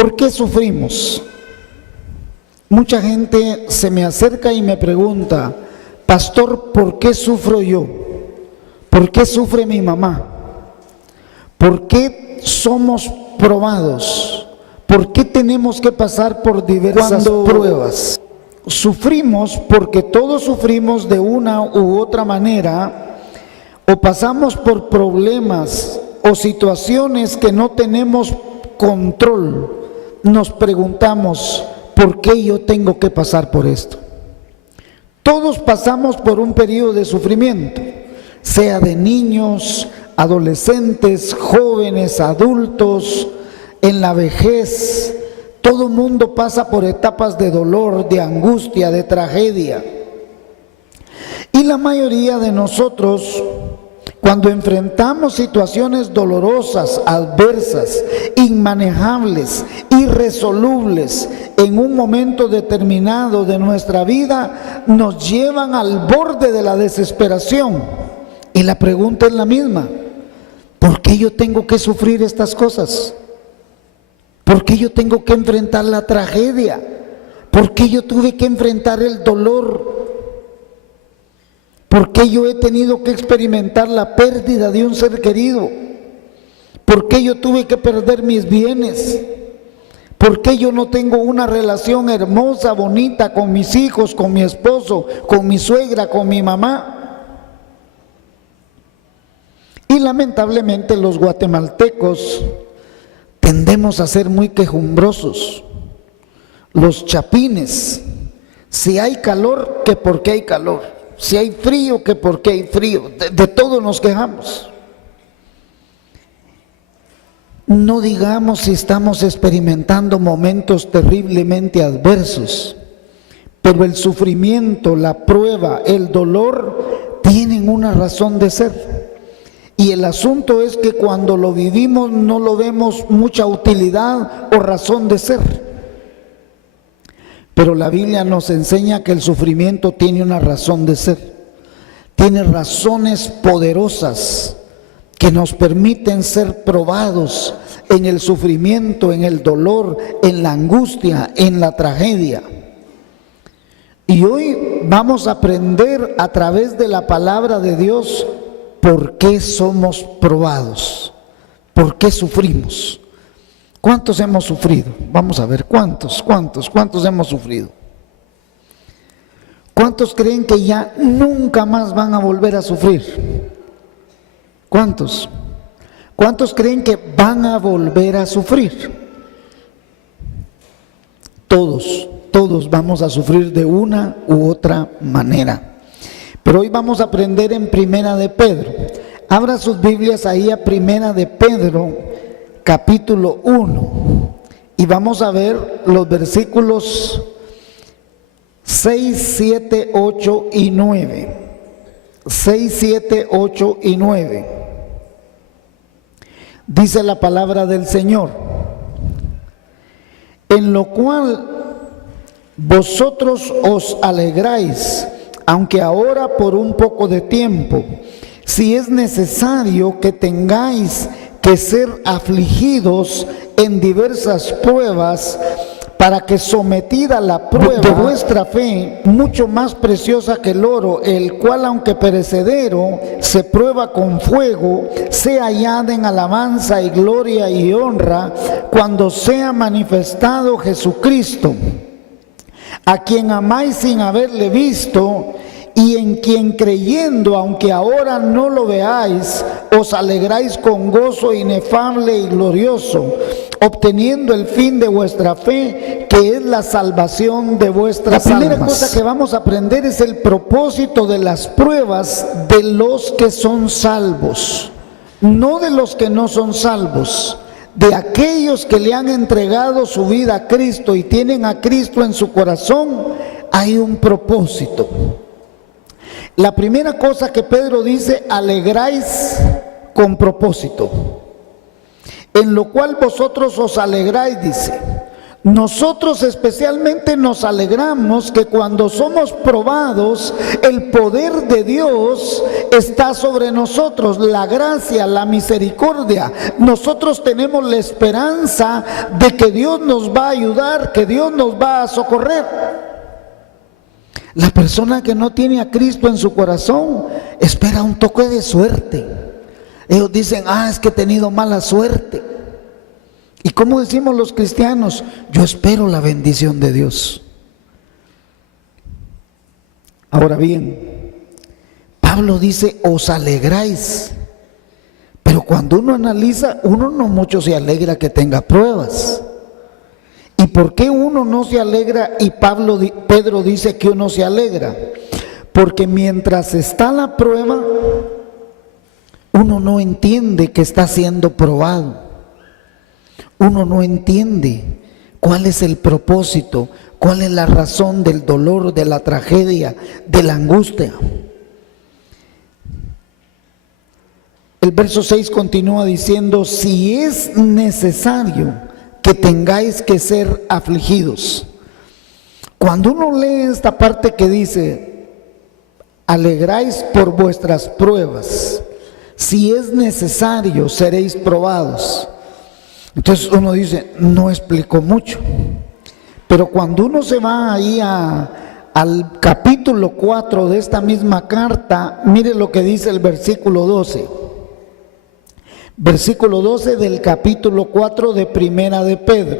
¿Por qué sufrimos? Mucha gente se me acerca y me pregunta, pastor, ¿por qué sufro yo? ¿Por qué sufre mi mamá? ¿Por qué somos probados? ¿Por qué tenemos que pasar por diversas pruebas? Sufrimos porque todos sufrimos de una u otra manera, o pasamos por problemas o situaciones que no tenemos control. Nos preguntamos, ¿por qué yo tengo que pasar por esto? Todos pasamos por un periodo de sufrimiento, sea de niños, adolescentes, jóvenes, adultos, en la vejez. Todo mundo pasa por etapas de dolor, de angustia, de tragedia. Y la mayoría de nosotros, cuando enfrentamos situaciones dolorosas, adversas, inmanejables, irresolubles, en un momento determinado de nuestra vida, nos llevan al borde de la desesperación. Y la pregunta es la misma: ¿por qué yo tengo que sufrir estas cosas? ¿Por qué yo tengo que enfrentar la tragedia? ¿Por qué yo tuve que enfrentar el dolor? ¿Por qué yo he tenido que experimentar la pérdida de un ser querido? ¿Por qué yo tuve que perder mis bienes? ¿Por qué yo no tengo una relación hermosa, bonita con mis hijos, con mi esposo, con mi suegra, con mi mamá? Y lamentablemente los guatemaltecos tendemos a ser muy quejumbrosos, los chapines. Si hay calor, que por qué hay calor. Si hay frío, que por qué hay frío. De todo nos quejamos. No digamos si estamos experimentando momentos terriblemente adversos, pero el sufrimiento, la prueba, el dolor tienen una razón de ser. Y el asunto es que cuando lo vivimos no lo vemos mucha utilidad o razón de ser. Pero la Biblia nos enseña que el sufrimiento tiene una razón de ser. Tiene razones poderosas que nos permiten ser probados en el sufrimiento, en el dolor, en la angustia, en la tragedia. Y hoy vamos a aprender a través de la palabra de Dios por qué somos probados, por qué sufrimos. ¿Cuántos hemos sufrido? Vamos a ver, ¿cuántos hemos sufrido? ¿Cuántos creen que ya nunca más van a volver a sufrir? ¿Cuántos? ¿Cuántos creen que van a volver a sufrir? Todos vamos a sufrir de una u otra manera. Pero hoy vamos a aprender en Primera de Pedro. Abra sus Biblias ahí a Primera de Pedro, capítulo 1. Y vamos a ver los versículos 6, 7, 8 y 9. 6, 7, 8 y 9. Dice la palabra del Señor: en lo cual vosotros os alegráis, aunque ahora por un poco de tiempo, si es necesario que tengáis que ser afligidos en diversas pruebas, para que sometida la prueba de vuestra fe, mucho más preciosa que el oro, el cual aunque perecedero, se prueba con fuego, sea hallada en alabanza y gloria y honra, cuando sea manifestado Jesucristo, a quien amáis sin haberle visto, y en quien creyendo, aunque ahora no lo veáis, os alegráis con gozo inefable y glorioso, obteniendo el fin de vuestra fe, que es la salvación de vuestras almas. La primera cosa que vamos a aprender es el propósito de las pruebas de los que son salvos, no de los que no son salvos. De aquellos que le han entregado su vida a Cristo y tienen a Cristo en su corazón, hay un propósito. La primera cosa que Pedro dice: alegráis con propósito, en lo cual vosotros os alegráis, dice, Nosotros especialmente nos alegramos que cuando somos probados, el poder de Dios está sobre nosotros, la gracia, la misericordia. Nosotros tenemos la esperanza de que Dios nos va a ayudar, que Dios nos va a socorrer. La persona que no tiene a Cristo en su corazón espera un toque de suerte. Ellos dicen, es que he tenido mala suerte. ¿Y cómo decimos los cristianos? Yo espero la bendición de Dios. Ahora bien, Pablo dice, os alegráis. Pero cuando uno analiza, uno no mucho se alegra que tenga pruebas. ¿Y por qué uno no se alegra y Pedro dice que uno se alegra? Porque mientras está la prueba, uno no entiende que está siendo probado. Uno no entiende cuál es el propósito, cuál es la razón del dolor, de la tragedia, de la angustia. El verso 6 continúa diciendo, si es necesario que tengáis que ser afligidos. Cuando uno lee esta parte que dice, alegráis por vuestras pruebas, si es necesario seréis probados. Entonces uno dice, no explicó mucho. Pero cuando uno se va ahí al capítulo 4 de esta misma carta, mire lo que dice el versículo 12. Versículo 12 del capítulo 4 de Primera de Pedro.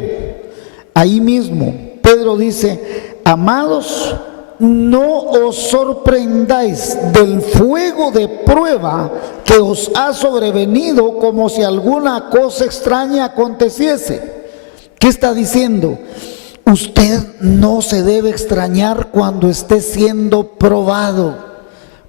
Ahí mismo, Pedro dice, amados, no os sorprendáis del fuego de prueba que os ha sobrevenido como si alguna cosa extraña aconteciese. ¿Qué está diciendo? Usted no se debe extrañar cuando esté siendo probado,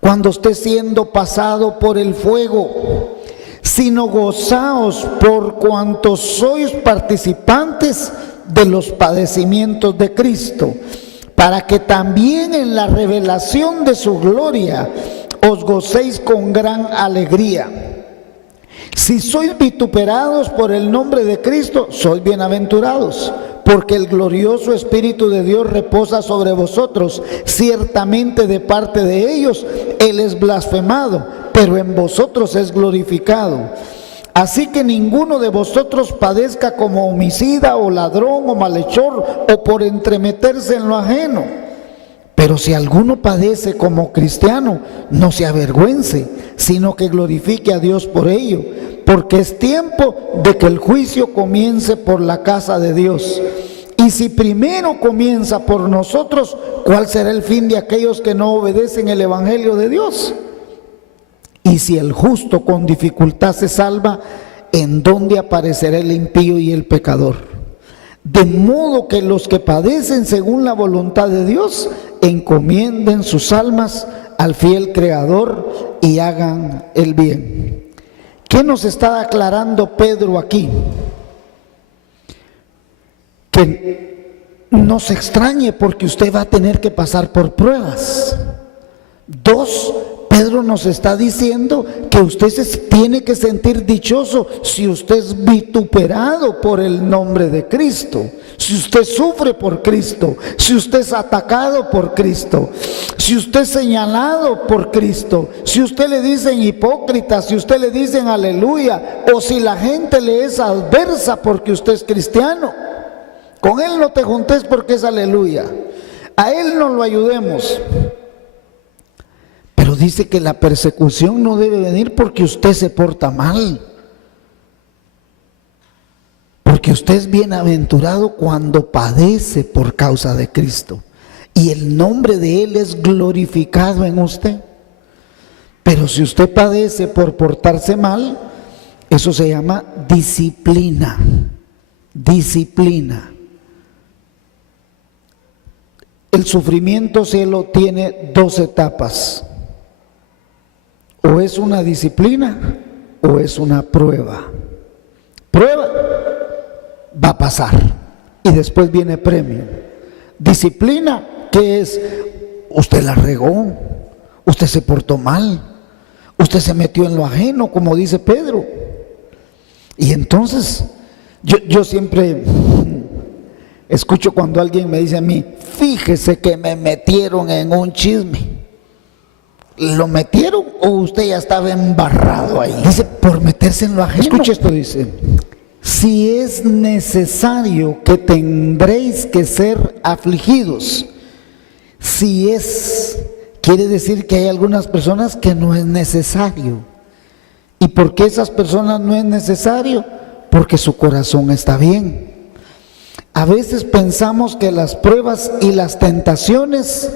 cuando esté siendo pasado por el fuego, sino gozaos por cuanto sois participantes de los padecimientos de Cristo, para que también en la revelación de su gloria os gocéis con gran alegría. Si sois vituperados por el nombre de Cristo, sois bienaventurados, porque el glorioso Espíritu de Dios reposa sobre vosotros. Ciertamente de parte de ellos Él es blasfemado, pero en vosotros es glorificado. Así que ninguno de vosotros padezca como homicida o ladrón o malhechor o por entremeterse en lo ajeno. Pero si alguno padece como cristiano, no se avergüence, sino que glorifique a Dios por ello, porque es tiempo de que el juicio comience por la casa de Dios. Y si primero comienza por nosotros, ¿cuál será el fin de aquellos que no obedecen el evangelio de Dios? Y si el justo con dificultad se salva, ¿en dónde aparecerá el impío y el pecador? De modo que los que padecen según la voluntad de Dios, encomienden sus almas al fiel Creador y hagan el bien. ¿Qué nos está aclarando Pedro aquí? Que no se extrañe porque usted va a tener que pasar por pruebas. 2, Pedro nos está diciendo que usted se tiene que sentir dichoso si usted es vituperado por el nombre de Cristo, si usted sufre por Cristo, si usted es atacado por Cristo, si usted es señalado por Cristo, si usted le dicen hipócrita, si usted le dicen aleluya, o si la gente le es adversa porque usted es cristiano. Con él no te juntes porque es aleluya, a él no lo ayudemos. Pero dice que la persecución no debe venir porque usted se porta mal. Porque usted es bienaventurado cuando padece por causa de Cristo. Y el nombre de Él es glorificado en usted. Pero si usted padece por portarse mal, eso se llama disciplina. Disciplina. El sufrimiento, cielo, tiene 2 etapas. O es una disciplina o es una prueba. Prueba va a pasar y después viene premio. Disciplina, ¿qué es? Usted la regó, usted se portó mal, usted se metió en lo ajeno, como dice Pedro. Y entonces yo siempre Escucho cuando alguien me dice a mí, fíjese que me metieron en un chisme. ¿Lo metieron o usted ya estaba embarrado ahí? Dice, por meterse en lo ajeno. Escuche esto, dice, si es necesario que tendréis que ser afligidos. Si es, quiere decir que hay algunas personas que no es necesario. ¿Y por qué esas personas no es necesario? Porque su corazón está bien. A veces pensamos que las pruebas y las tentaciones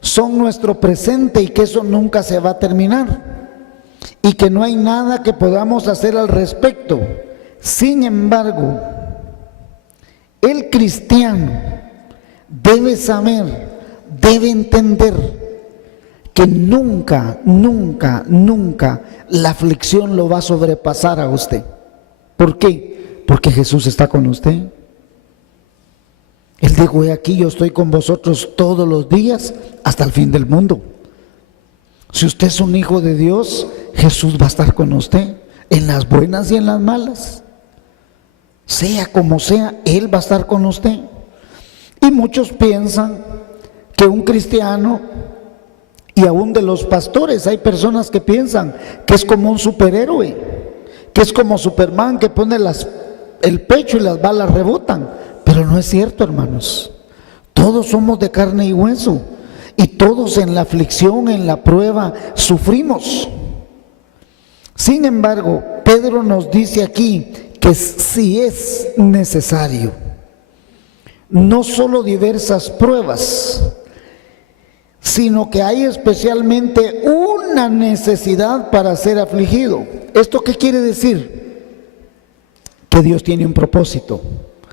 son nuestro presente y que eso nunca se va a terminar y que no hay nada que podamos hacer al respecto. Sin embargo, el cristiano debe saber, debe entender que nunca, nunca, nunca la aflicción lo va a sobrepasar a usted. ¿Por qué? Porque Jesús está con usted. Él dijo, he aquí, yo estoy con vosotros todos los días hasta el fin del mundo. Si usted es un hijo de Dios, Jesús va a estar con usted, en las buenas y en las malas. Sea como sea, Él va a estar con usted. Y muchos piensan que un cristiano, y aún de los pastores, hay personas que piensan que es como un superhéroe, que es como Superman, que pone el pecho y las balas rebotan. Pero no es cierto, hermanos. Todos somos de carne y hueso y todos en la aflicción, en la prueba, sufrimos. Sin embargo, Pedro nos dice aquí que si es necesario, no solo diversas pruebas, sino que hay especialmente una necesidad para ser afligido. ¿Esto qué quiere decir? Que Dios tiene un propósito.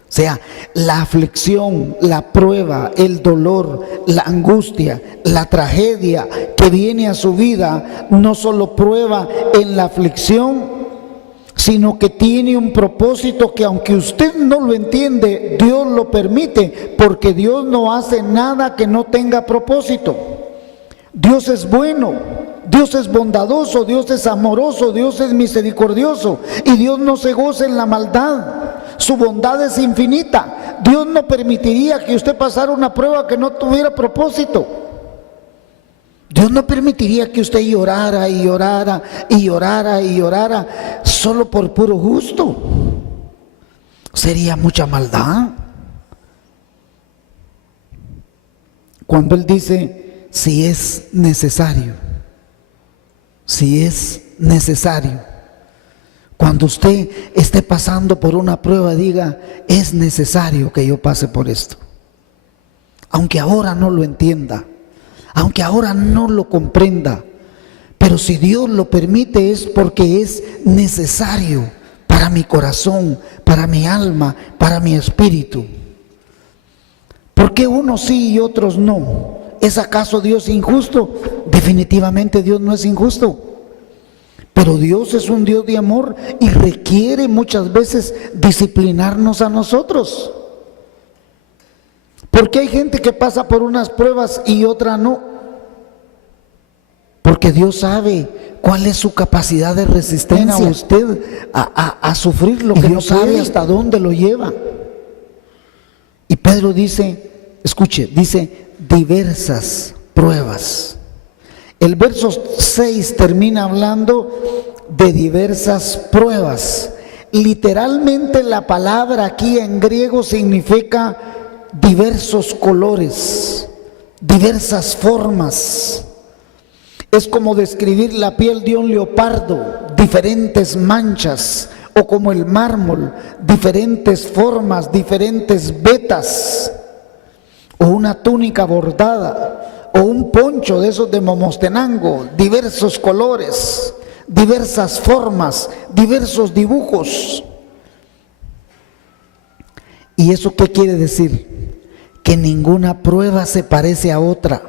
O sea, la aflicción, la prueba, el dolor, la angustia, la tragedia que viene a su vida, no solo prueba en la aflicción, sino que tiene un propósito que aunque usted no lo entiende, Dios lo permite, porque Dios no hace nada que no tenga propósito. Dios es bueno, Dios es bondadoso, Dios es amoroso, Dios es misericordioso y Dios no se goza en la maldad. Su bondad es infinita. Dios no permitiría que usted pasara una prueba que no tuviera propósito. Dios no permitiría que usted llorara y llorara y llorara y llorara solo por puro gusto. Sería mucha maldad. Cuando Él dice, si es necesario, si es necesario. Cuando usted esté pasando por una prueba, diga, es necesario que yo pase por esto. Aunque ahora no lo entienda, aunque ahora no lo comprenda, pero si Dios lo permite es porque es necesario para mi corazón, para mi alma, para mi espíritu. ¿Por qué unos sí y otros no? ¿Es acaso Dios injusto? Definitivamente Dios no es injusto. Pero Dios es un Dios de amor y requiere muchas veces disciplinarnos a nosotros. ¿Por qué hay gente que pasa por unas pruebas y otra no? Porque Dios sabe cuál es su capacidad de resistencia a usted a sufrir lo que no sabe hasta dónde lo lleva. Y Pedro dice, escuche, dice diversas pruebas. El verso 6 termina hablando de diversas pruebas. Literalmente la palabra aquí en griego significa diversos colores, diversas formas. Es como describir la piel de un leopardo, diferentes manchas, o como el mármol, diferentes formas, diferentes vetas, o una túnica bordada, o un poncho de esos de Momostenango, diversos colores, diversas formas, diversos dibujos. ¿Y eso qué quiere decir? Que ninguna prueba se parece a otra.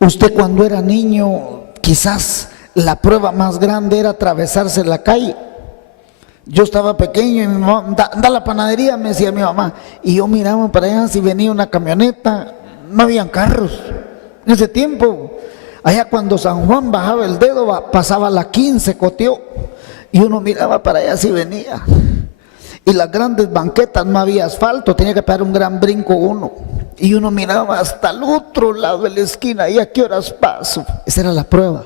Usted cuando era niño, quizás la prueba más grande era atravesarse la calle. Yo estaba pequeño y mi mamá, da la panadería, me decía mi mamá, y yo miraba para allá si venía una camioneta. No habían carros en ese tiempo. Allá cuando San Juan bajaba el dedo, pasaba la 15, coteó, y uno miraba para allá si venía. Y las grandes banquetas no había asfalto, tenía que pegar un gran brinco uno. Y uno miraba hasta el otro lado de la esquina, ¿y a qué horas paso? Esa era la prueba.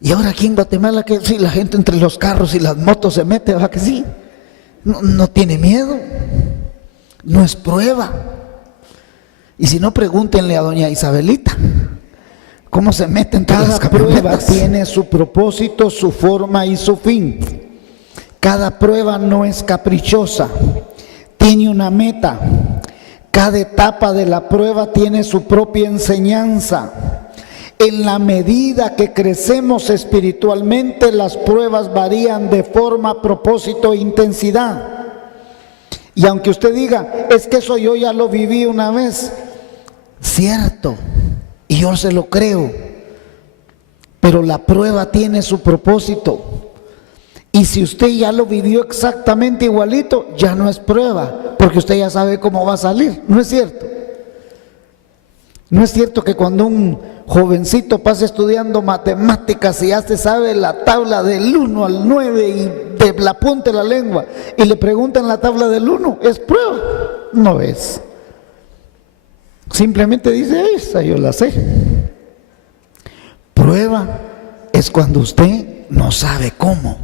Y ahora aquí en Guatemala, que sí, la gente entre los carros y las motos se mete, ¿verdad que sí? No tiene miedo, no es prueba. Y si no, pregúntenle a doña Isabelita cómo se mete entre las camionetas. Cada prueba tiene su propósito, su forma y su fin. Cada prueba no es caprichosa, tiene una meta. Cada etapa de la prueba tiene su propia enseñanza. En la medida que crecemos espiritualmente, las pruebas varían de forma, propósito e intensidad. Y aunque usted diga, es que eso yo ya lo viví una vez, cierto, y yo se lo creo, pero la prueba tiene su propósito. Y si usted ya lo vivió exactamente igualito, ya no es prueba, porque usted ya sabe cómo va a salir, ¿no es cierto? No es cierto que cuando un jovencito pasa estudiando matemáticas y ya se sabe la tabla del 1 al 9 y de la punta de la lengua y le preguntan la tabla del 1, ¿es prueba? No es. Simplemente dice, esa yo la sé. Prueba es cuando usted no sabe cómo.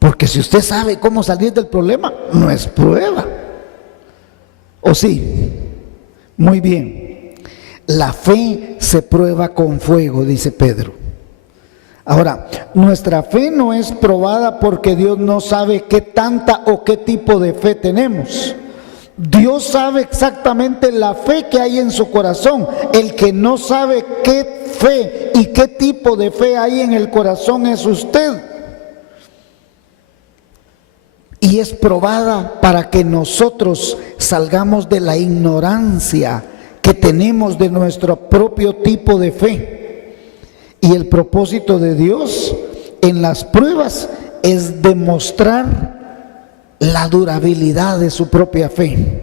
Porque si usted sabe cómo salir del problema, no es prueba. ¿O sí? Muy bien. La fe se prueba con fuego, dice Pedro. Ahora, nuestra fe no es probada porque Dios no sabe qué tanta o qué tipo de fe tenemos. Dios sabe exactamente la fe que hay en su corazón. El que no sabe qué fe y qué tipo de fe hay en el corazón es usted. Y es probada para que nosotros salgamos de la ignorancia que tenemos de nuestro propio tipo de fe. Y el propósito de Dios en las pruebas es demostrar la durabilidad de su propia fe.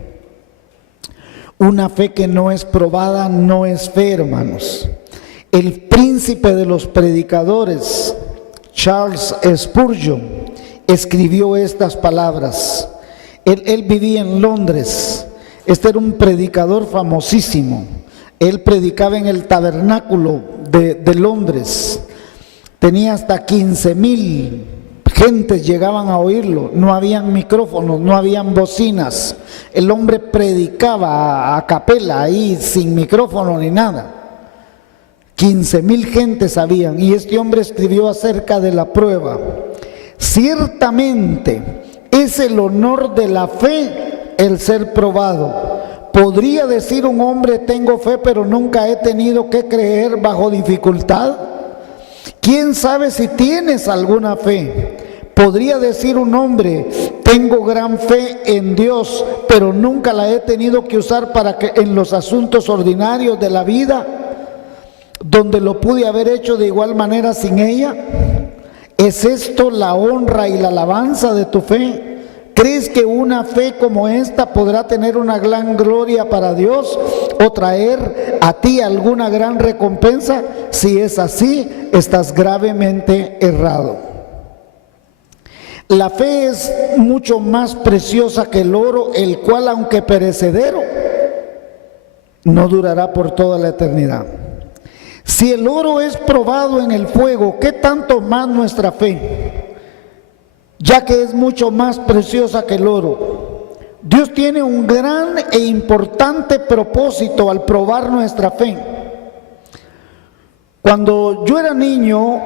Una fe que no es probada no es fe, hermanos. El príncipe de los predicadores, Charles Spurgeon, escribió estas palabras. Él vivía en Londres. Este era un predicador famosísimo. Él predicaba en el tabernáculo de Londres. Tenía hasta 15,000 gentes llegaban a oírlo. No habían micrófonos, no habían bocinas. El hombre predicaba a capela ahí sin micrófono ni nada. 15,000 gentes habían. Y este hombre escribió acerca de la prueba. Ciertamente es el honor de la fe el ser probado. ¿Podría decir un hombre, tengo fe, pero nunca he tenido que creer bajo dificultad? ¿Quién sabe si tienes alguna fe? ¿Podría decir un hombre, tengo gran fe en Dios, pero nunca la he tenido que usar para que en los asuntos ordinarios de la vida, donde lo pude haber hecho de igual manera sin ella? ¿Es esto la honra y la alabanza de tu fe? ¿Crees que una fe como esta podrá tener una gran gloria para Dios o traer a ti alguna gran recompensa? Si es así, estás gravemente errado. La fe es mucho más preciosa que el oro, el cual, aunque perecedero, no durará por toda la eternidad. Si el oro es probado en el fuego, ¿qué tanto más nuestra fe? Ya que es mucho más preciosa que el oro. Dios tiene un gran e importante propósito al probar nuestra fe. Cuando yo era niño,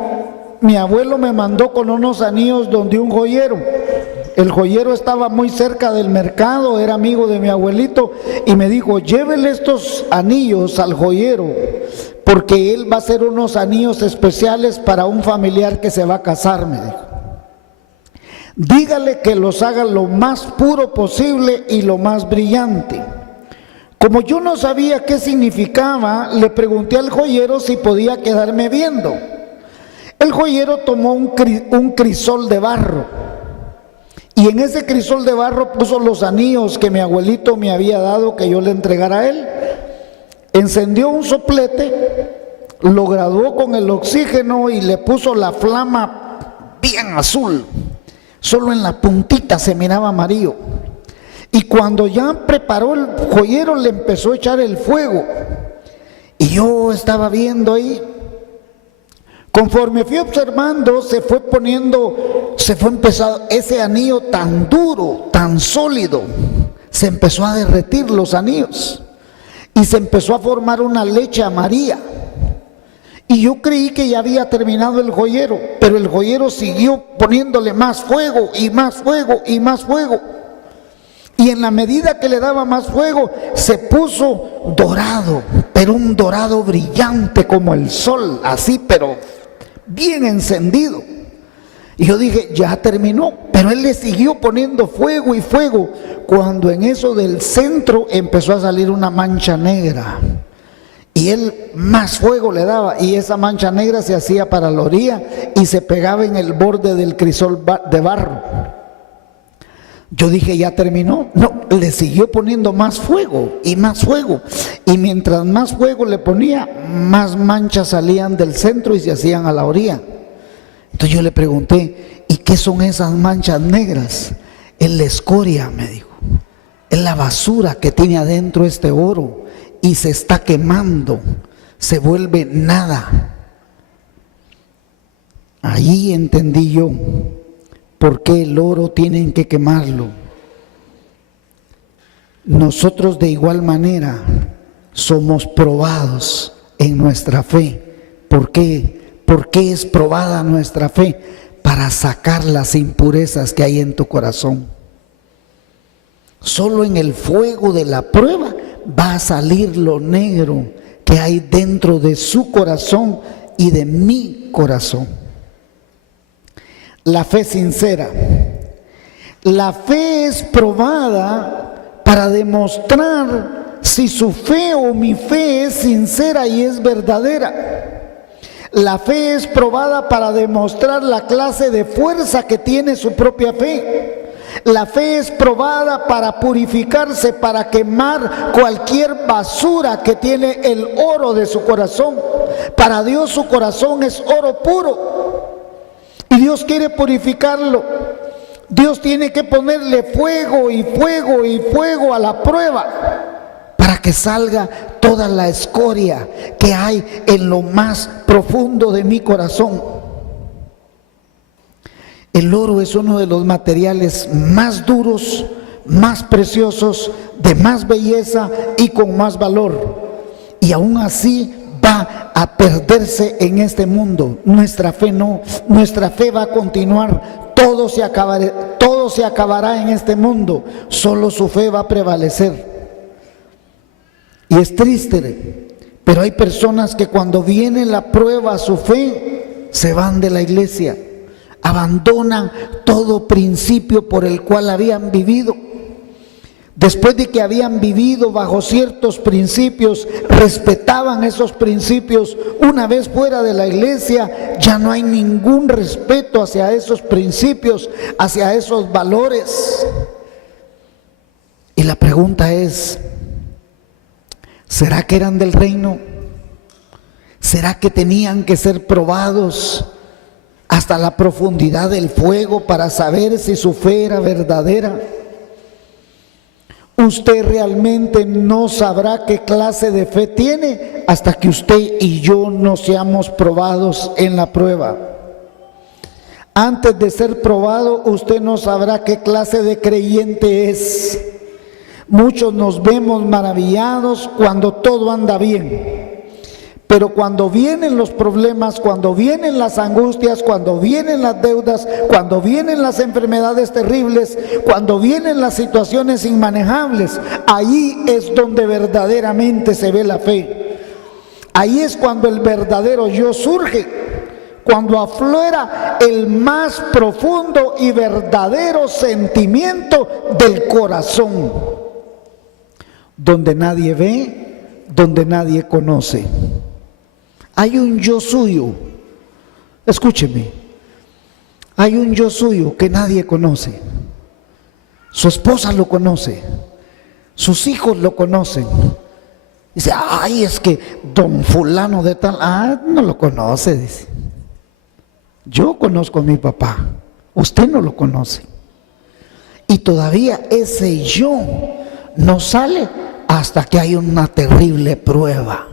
mi abuelo me mandó con unos anillos donde un joyero. El joyero estaba muy cerca del mercado, era amigo de mi abuelito, y me dijo, llévele estos anillos al joyero, porque él va a hacer unos anillos especiales para un familiar que se va a casar, me dijo. Dígale que los haga lo más puro posible y lo más brillante. Como yo no sabía qué significaba, le pregunté al joyero si podía quedarme viendo. El joyero tomó un crisol de barro y en ese crisol de barro puso los anillos que mi abuelito me había dado que yo le entregara a él. Encendió un soplete, lo graduó con el oxígeno y le puso la flama bien azul. Solo en la puntita se miraba amarillo. Y cuando ya preparó el joyero, le empezó a echar el fuego. Y yo estaba viendo ahí. Conforme fui observando, se fue empezando ese anillo tan duro, tan sólido. Se empezó a derretir los anillos. Y se empezó a formar una leche amarilla. Y yo creí que ya había terminado el joyero, pero el joyero siguió poniéndole más fuego y más fuego y más fuego. Y en la medida que le daba más fuego, se puso dorado, pero un dorado brillante como el sol, así, pero bien encendido. Y yo dije, ya terminó, pero él le siguió poniendo fuego y fuego, cuando en eso del centro empezó a salir una mancha negra. Y él más fuego le daba, y esa mancha negra se hacía para la orilla y se pegaba en el borde del crisol de barro. Yo dije, ya terminó. No, le siguió poniendo más fuego y más fuego. Y mientras más fuego le ponía, más manchas salían del centro y se hacían a la orilla. Entonces yo le pregunté, ¿y qué son esas manchas negras? Es la escoria, me dijo. Es la basura que tiene adentro este oro y se está quemando, se vuelve nada. Allí entendí yo por qué el oro tienen que quemarlo. Nosotros de igual manera somos probados en nuestra fe. ¿Por qué? ¿Por qué es probada nuestra fe? Para sacar las impurezas que hay en tu corazón. Solo en el fuego de la prueba va a salir lo negro que hay dentro de su corazón y de mi corazón. La fe sincera. La fe es probada para demostrar si su fe o mi fe es sincera y es verdadera. La fe es probada para demostrar la clase de fuerza que tiene su propia fe. La fe es probada para purificarse, para quemar cualquier basura que tiene el oro de su corazón. Para Dios su corazón es oro puro y Dios quiere purificarlo. Dios tiene que ponerle fuego y fuego y fuego a la prueba para que salga toda la escoria que hay en lo más profundo de mi corazón. El oro es uno de los materiales más duros, más preciosos, de más belleza y con más valor. Y aún así va a perderse en este mundo. Nuestra fe no, nuestra fe va a continuar. Todo se acabará en este mundo. Solo su fe va a prevalecer. Y es triste, pero hay personas que cuando viene la prueba a su fe, se van de la iglesia. Abandonan todo principio por el cual habían vivido. Después de que habían vivido bajo ciertos principios, respetaban esos principios. Una vez fuera de la iglesia, ya no hay ningún respeto hacia esos principios, hacia esos valores. Y la pregunta es, ¿será que eran del reino? ¿Será que tenían que ser probados hasta la profundidad del fuego para saber si su fe era verdadera? Usted realmente no sabrá qué clase de fe tiene hasta que usted y yo no seamos probados en la prueba. Antes de ser probado, usted no sabrá qué clase de creyente es. Muchos nos vemos maravillados cuando todo anda bien. Pero cuando vienen los problemas, cuando vienen las angustias, cuando vienen las deudas, cuando vienen las enfermedades terribles, cuando vienen las situaciones inmanejables, ahí es donde verdaderamente se ve la fe. Ahí es cuando el verdadero yo surge, cuando aflora el más profundo y verdadero sentimiento del corazón, donde nadie ve, donde nadie conoce. Hay un yo suyo, escúcheme, hay un yo suyo que nadie conoce. Su esposa lo conoce, sus hijos lo conocen. Dice, ay, es que don fulano de tal, no lo conoce, dice. Yo conozco a mi papá, Usted no lo conoce. Y todavía ese yo no sale hasta que hay una terrible prueba.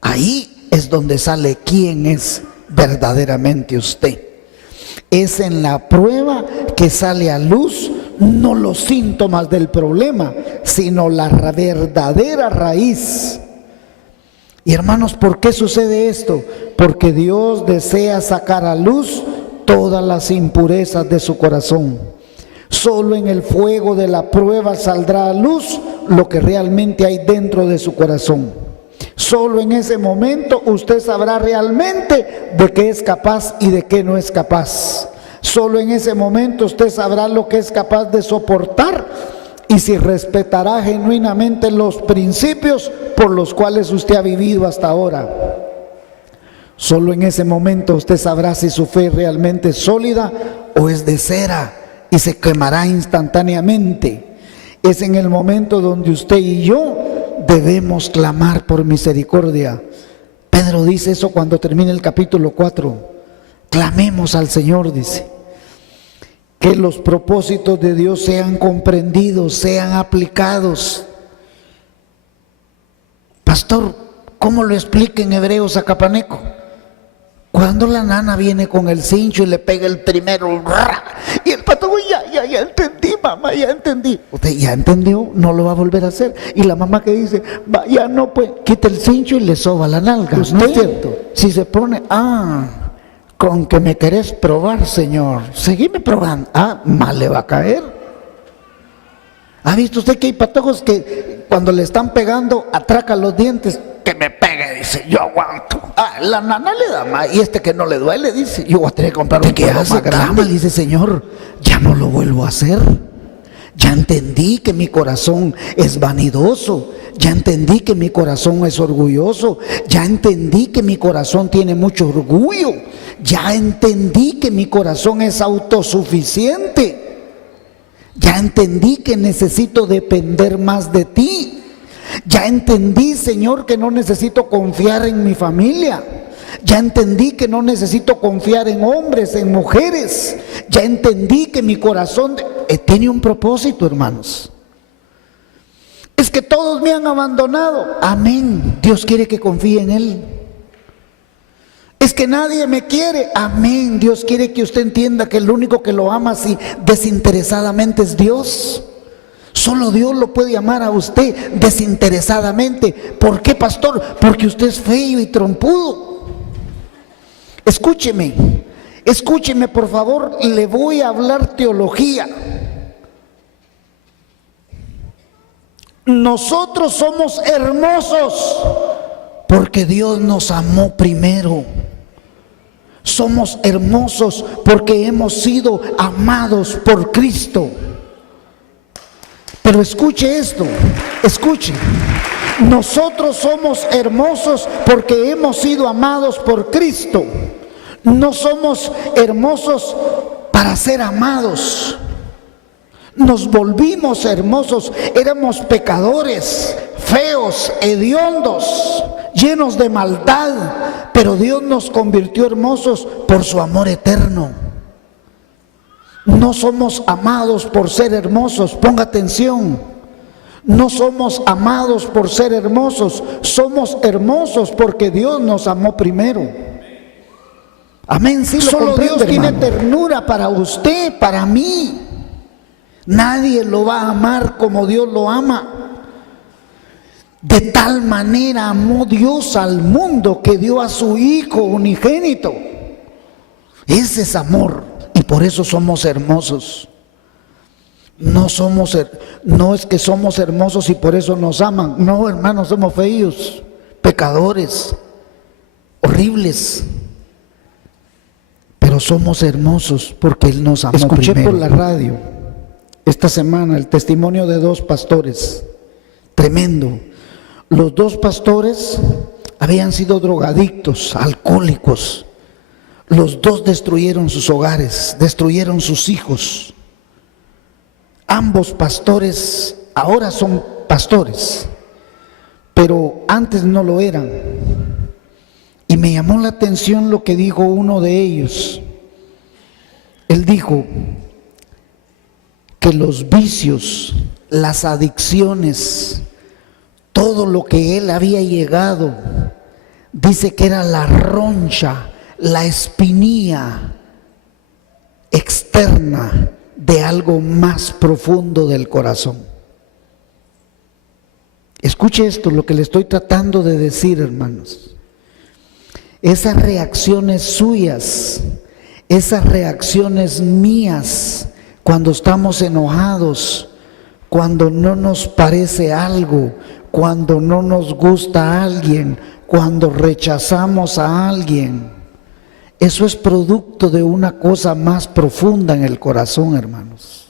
Ahí es donde sale quién es verdaderamente usted. Es en la prueba que sale a luz no los síntomas del problema, sino la verdadera raíz. Y hermanos, ¿por qué sucede esto? Porque Dios desea sacar a luz todas las impurezas de su corazón. Solo en el fuego de la prueba saldrá a luz lo que realmente hay dentro de su corazón. Solo en ese momento usted sabrá realmente de qué es capaz y de qué no es capaz. Solo en ese momento usted sabrá lo que es capaz de soportar y si respetará genuinamente los principios por los cuales usted ha vivido hasta ahora. Solo en ese momento usted sabrá si su fe es realmente sólida o es de cera y se quemará instantáneamente. Es en el momento donde usted y yo debemos clamar por misericordia. Pedro dice eso cuando termina el capítulo 4. Clamemos al Señor, dice. Que los propósitos de Dios sean comprendidos, sean aplicados. Pastor, ¿cómo lo explica en Hebreos a Capaneco? Cuando la nana viene con el cincho y le pega el primero, y el pato, ya entendí, mamá, ya entendí. Usted ya entendió, no lo va a volver a hacer. Y la mamá que dice, ya no, pues, quita el cincho y le soba la nalga. ¿No es cierto? Si se pone, con que me querés probar, Señor, seguime probando. Mal le va a caer. ¿Ha visto usted que hay patojos que cuando le están pegando atracan los dientes? Que me pegue, dice, yo aguanto. La nana le da más y que no le duele, dice, yo voy a tener que comprar un poco más grande. Dice, Señor, ya no lo vuelvo a hacer. Ya entendí que mi corazón es vanidoso. Ya entendí que mi corazón es orgulloso. Ya entendí que mi corazón tiene mucho orgullo. Ya entendí que mi corazón es autosuficiente. Ya entendí que necesito depender más de ti. Ya entendí, Señor, que no necesito confiar en mi familia. Ya entendí que no necesito confiar en hombres, en mujeres. Ya entendí que mi corazón tiene un propósito, hermanos. Es que todos me han abandonado. Amén. Dios quiere que confíe en Él. Es que nadie me quiere. Amén. Dios quiere que usted entienda que el único que lo ama así desinteresadamente es Dios. Solo Dios lo puede amar a usted desinteresadamente. ¿Por qué, pastor? Porque usted es feo y trompudo. Escúcheme, escúcheme por favor, le voy a hablar teología. Nosotros somos hermosos porque Dios nos amó primero. Somos hermosos porque hemos sido amados por Cristo. Pero escuche esto, escuche. Nosotros somos hermosos porque hemos sido amados por Cristo. No somos hermosos para ser amados. Nos volvimos hermosos, éramos pecadores, feos, hediondos, llenos de maldad, pero Dios nos convirtió hermosos por su amor eterno. No somos amados por ser hermosos, ponga atención. No somos amados por ser hermosos, somos hermosos porque Dios nos amó primero. Amén, sí, solo Dios tiene ternura para usted, para mí. Nadie lo va a amar como Dios lo ama. De tal manera amó Dios al mundo que dio a su Hijo unigénito. Ese es amor. Y por eso somos hermosos. No es que somos hermosos y por eso nos aman. No, hermanos, somos feos, pecadores, horribles. Pero somos hermosos porque Él nos amó primero. Escuché por la radio esta semana el testimonio de dos pastores. Tremendo. Los dos pastores habían sido drogadictos, alcohólicos. Los dos destruyeron sus hogares, destruyeron sus hijos. Ambos pastores ahora son pastores, pero antes no lo eran. Y me llamó la atención lo que dijo uno de ellos. Él dijo que los vicios, las adicciones, todo lo que él había llegado, dice que era la roncha, la espinilla externa de algo más profundo del corazón. Escuche esto, lo que le estoy tratando de decir, hermanos. Esas reacciones suyas, esas reacciones mías, cuando estamos enojados, cuando no nos parece algo, cuando no nos gusta a alguien, cuando rechazamos a alguien, eso es producto de una cosa más profunda en el corazón, hermanos.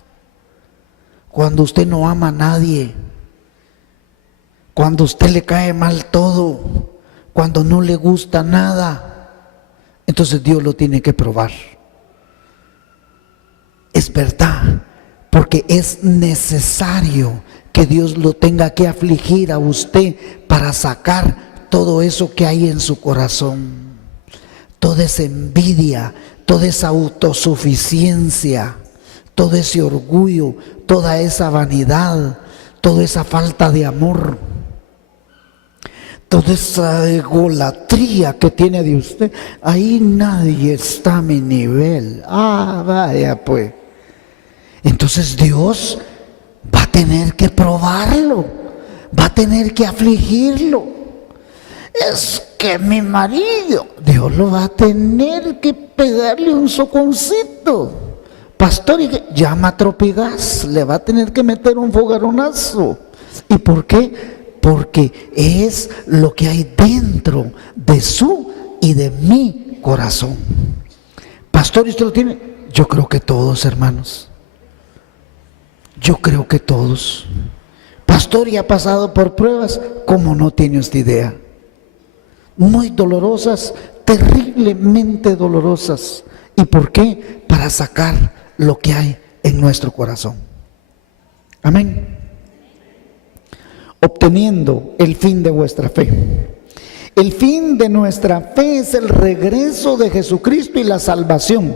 Cuando usted no ama a nadie, cuando a usted le cae mal todo, cuando no le gusta nada, entonces Dios lo tiene que probar. Es verdad, porque es necesario que Dios lo tenga que afligir a usted para sacar todo eso que hay en su corazón. Toda esa envidia, toda esa autosuficiencia, todo ese orgullo, toda esa vanidad, toda esa falta de amor, toda esa egolatría que tiene de usted. Ahí nadie está a mi nivel. Vaya pues. Entonces Dios va a tener que probarlo, va a tener que afligirlo. Es que mi marido, Dios lo va a tener que pegarle un soconcito. Pastor, llama a Tropigas, le va a tener que meter un fogaronazo. ¿Y por qué? Porque es lo que hay dentro de su y de mi corazón. Pastor, ¿y usted lo tiene? Yo creo que todos, hermanos. Yo creo que todos. Pastor, ¿y ha pasado por pruebas? ¿Cómo no tiene usted idea? Muy dolorosas, terriblemente dolorosas. ¿Y por qué? Para sacar lo que hay en nuestro corazón. Amén. Obteniendo el fin de vuestra fe. El fin de nuestra fe es el regreso de Jesucristo y la salvación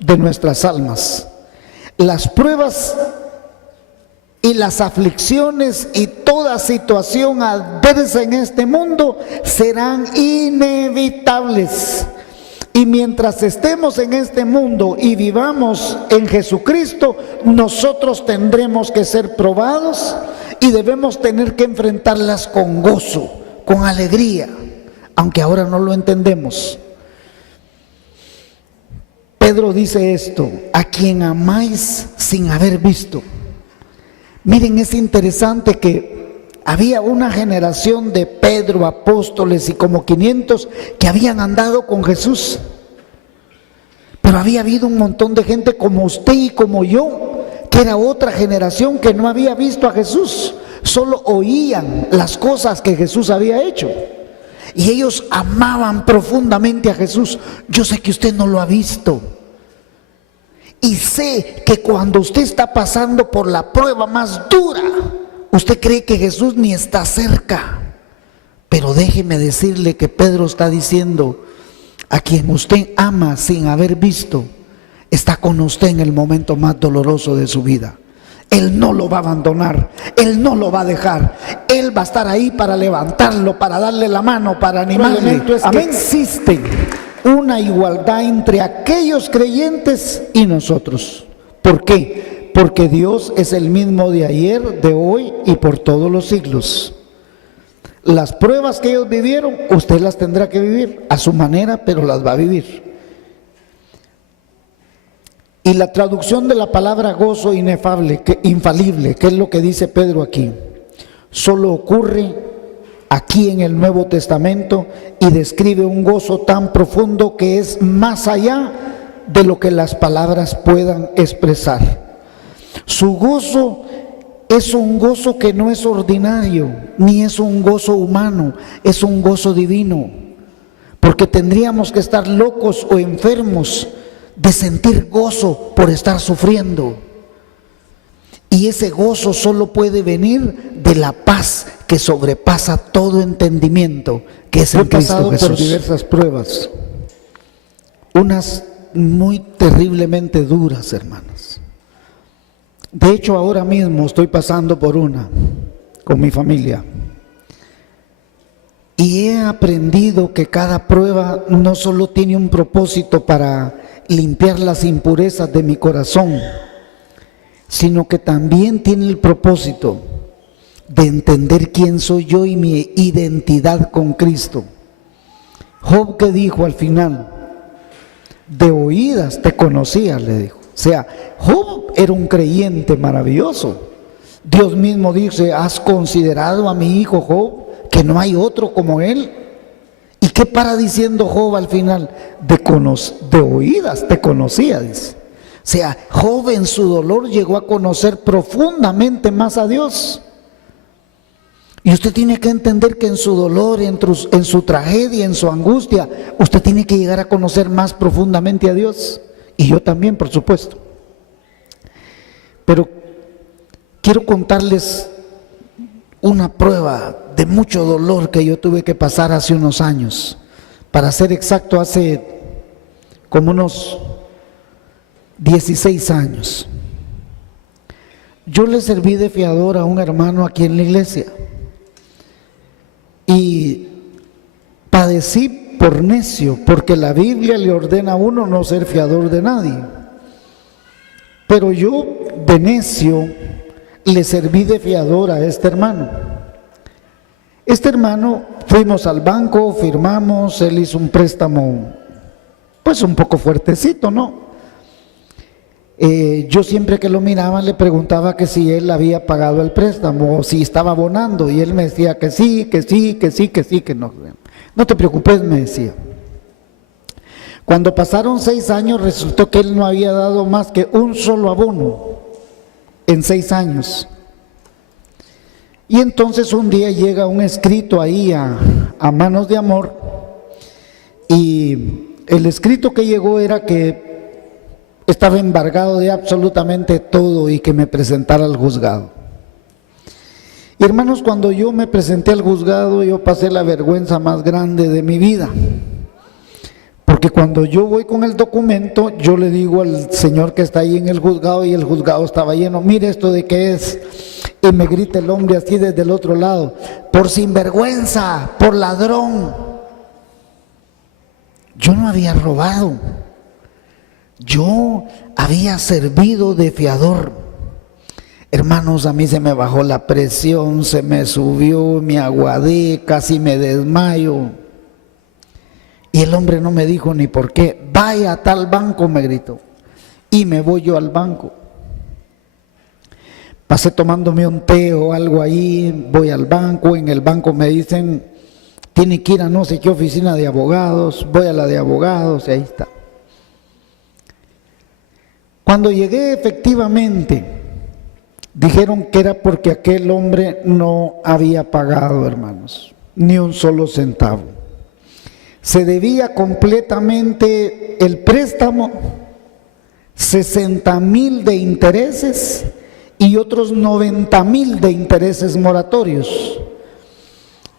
de nuestras almas. Las pruebas y las aflicciones y toda situación adversa en este mundo serán inevitables. Y mientras estemos en este mundo y vivamos en Jesucristo, nosotros tendremos que ser probados y debemos tener que enfrentarlas con gozo, con alegría, aunque ahora no lo entendemos. Pedro dice esto: a quien amáis sin haber visto. Miren, es interesante que había una generación de Pedro, apóstoles y como 500 que habían andado con Jesús. Pero había habido un montón de gente como usted y como yo, que era otra generación que no había visto a Jesús. Solo oían las cosas que Jesús había hecho. Y ellos amaban profundamente a Jesús. Yo sé que usted no lo ha visto. Y sé que cuando usted está pasando por la prueba más dura, usted cree que Jesús ni está cerca. Pero déjeme decirle que Pedro está diciendo: a quien usted ama sin haber visto, está con usted en el momento más doloroso de su vida. Él no lo va a abandonar, Él no lo va a dejar. Él va a estar ahí para levantarlo, para darle la mano, para animarle. Amén. Existe una igualdad entre aquellos creyentes y nosotros. ¿Por qué? Porque Dios es el mismo de ayer, de hoy y por todos los siglos. Las pruebas que ellos vivieron, usted las tendrá que vivir a su manera, pero las va a vivir. Y la traducción de la palabra gozo infalible, que es lo que dice Pedro aquí, solo ocurre aquí en el Nuevo Testamento y describe un gozo tan profundo que es más allá de lo que las palabras puedan expresar. Su gozo es un gozo que no es ordinario, ni es un gozo humano, es un gozo divino, porque tendríamos que estar locos o enfermos de sentir gozo por estar sufriendo. Y ese gozo solo puede venir de la paz que sobrepasa todo entendimiento, que es en Cristo Jesús. He pasado por diversas pruebas, unas muy terriblemente duras, hermanos. De hecho, ahora mismo estoy pasando por una con mi familia. Y he aprendido que cada prueba no solo tiene un propósito para limpiar las impurezas de mi corazón, sino que también tiene el propósito de entender quién soy yo y mi identidad con Cristo. Job, ¿qué dijo al final? De oídas te conocía, le dijo. O sea, Job era un creyente maravilloso. Dios mismo dice, ¿has considerado a mi hijo Job? Que no hay otro como él. ¿Y qué para diciendo Job al final? De oídas te conocía, dice. O sea, Job en su dolor llegó a conocer profundamente más a Dios. Y usted tiene que entender que en su dolor, en su tragedia, en su angustia, usted tiene que llegar a conocer más profundamente a Dios. Y yo también, por supuesto. Pero quiero contarles una prueba de mucho dolor que yo tuve que pasar hace unos años. Para ser exacto, hace como unos 16 años. Yo le serví de fiador a un hermano aquí en la iglesia. Y padecí por necio, porque la Biblia le ordena a uno no ser fiador de nadie. Pero yo, de necio, le serví de fiador a este hermano. Este hermano, fuimos al banco, firmamos, él hizo un préstamo, pues un poco fuertecito, ¿no? Yo siempre que lo miraba le preguntaba que si él había pagado el préstamo o si estaba abonando, y él me decía que sí, que sí, que sí, que sí, que no. No te preocupes, me decía. Cuando pasaron 6 años resultó que él no había dado más que un solo abono en 6 años. Y entonces un día llega un escrito ahí a manos de amor, y el escrito que llegó era que estaba embargado de absolutamente todo y que me presentara al juzgado. Y hermanos, cuando yo me presenté al juzgado, yo pasé la vergüenza más grande de mi vida. Porque cuando yo voy con el documento, yo le digo al señor que está ahí en el juzgado, y el juzgado estaba lleno, mire esto de qué es. Y me grita el hombre así desde el otro lado, por sinvergüenza, por ladrón. Yo no había robado. Yo había servido de fiador. Hermanos, a mí se me bajó la presión, se me subió, me aguadé, casi me desmayo. Y el hombre no me dijo ni por qué. Vaya a tal banco, me gritó. Y me voy yo al banco. Pasé tomándome un té o algo ahí, voy al banco, en el banco me dicen, tiene que ir a no sé qué oficina de abogados, voy a la de abogados y ahí está. Cuando llegué, efectivamente, dijeron que era porque aquel hombre no había pagado, hermanos, ni un solo centavo. Se debía completamente el préstamo, 60,000 de intereses y otros 90,000 de intereses moratorios.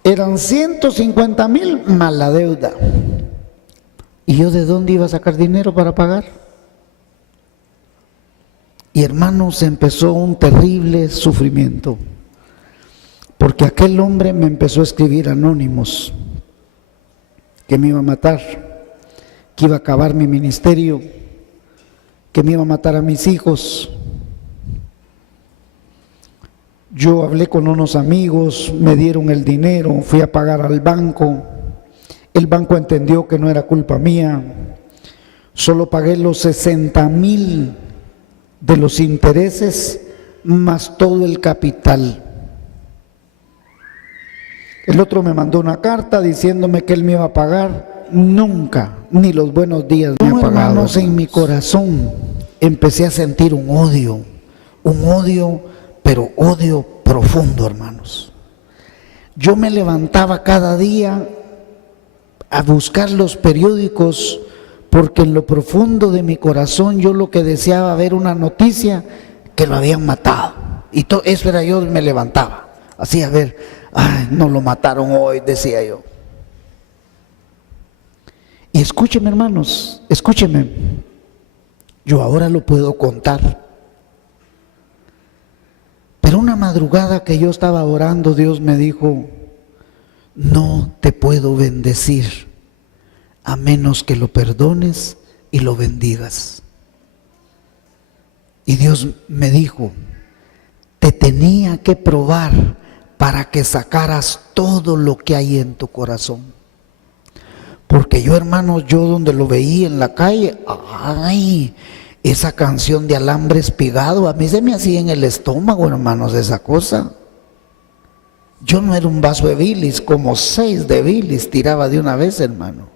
Eran 150,000 más la deuda. ¿Y yo de dónde iba a sacar dinero para pagar? Y hermanos, empezó un terrible sufrimiento, porque aquel hombre me empezó a escribir anónimos, que me iba a matar, que iba a acabar mi ministerio, que me iba a matar a mis hijos. Yo hablé con unos amigos, me dieron el dinero, fui a pagar al banco. El banco entendió que no era culpa mía, solo pagué los 60,000 de los intereses más todo el capital. El otro me mandó una carta diciéndome que él me iba a pagar. Nunca, ni los buenos días me ha pagado. Hermanos, en mi corazón empecé a sentir un odio, pero odio profundo, hermanos. Yo me levantaba cada día a buscar los periódicos, porque en lo profundo de mi corazón yo lo que deseaba ver una noticia que lo habían matado. Y todo eso era yo, me levantaba, así a ver, ay, no lo mataron hoy, decía yo. Y escúcheme, hermanos, escúcheme, Yo ahora lo puedo contar. Pero una madrugada que yo estaba orando, Dios me dijo, no te puedo bendecir a menos que lo perdones y lo bendigas. Y Dios me dijo, te tenía que probar para que sacaras todo lo que hay en tu corazón. Porque yo, hermanos, yo donde lo veía en la calle, ay, esa canción de Alambre Espigado, a mí se me hacía en el estómago, hermanos, esa cosa. Yo no era un vaso de bilis, como 6 de bilis tiraba de una vez, hermano.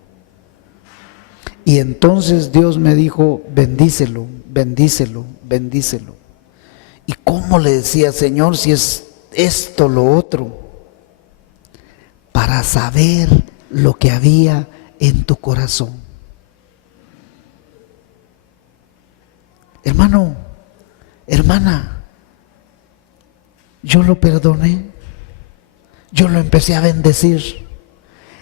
Y entonces Dios me dijo, bendícelo, bendícelo, bendícelo. ¿Y cómo le decía, Señor, si es esto, lo otro? Para saber lo que había en tu corazón. Hermano, hermana, yo lo perdoné, yo lo empecé a bendecir.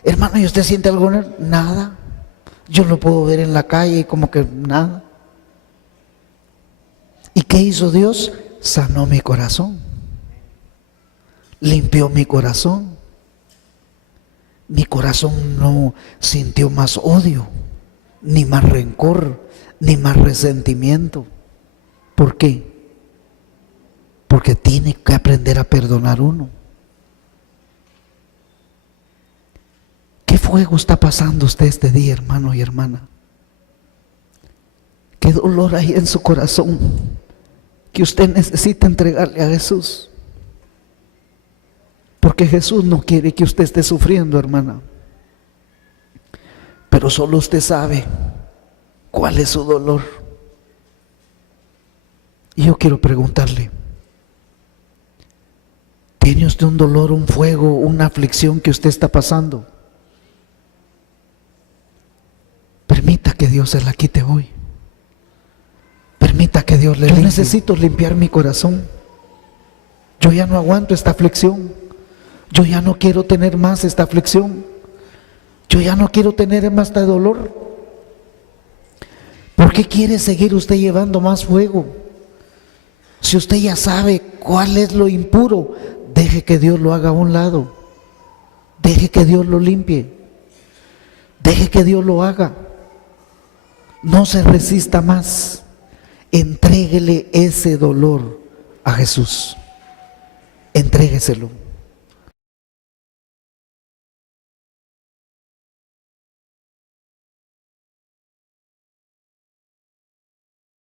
Hermano, ¿y usted siente algo? Nada. Yo lo puedo ver en la calle y como que nada. ¿Y qué hizo Dios? Sanó mi corazón, limpió mi corazón. Mi corazón no sintió más odio, ni más rencor, ni más resentimiento. ¿Por qué? Porque tiene que aprender a perdonar uno. ¿Qué fuego está pasando usted este día, hermano y hermana? ¿Qué dolor hay en su corazón que usted necesita entregarle a Jesús? Porque Jesús no quiere que usted esté sufriendo, hermana. Pero solo usted sabe cuál es su dolor. Y yo quiero preguntarle, ¿tiene usted un dolor, un fuego, una aflicción que usted está pasando? Permita que Dios se la quite hoy. Permita que Dios le limpie. Yo necesito limpiar mi corazón. Yo ya no aguanto esta aflicción. Yo ya no quiero tener más esta aflicción. Yo ya no quiero tener más este dolor. ¿Por qué quiere seguir usted llevando más fuego? Si usted ya sabe cuál es lo impuro, deje que Dios lo haga a un lado. Deje que Dios lo limpie. Deje que Dios lo haga. No se resista más. Entréguele ese dolor a Jesús. Entrégueselo.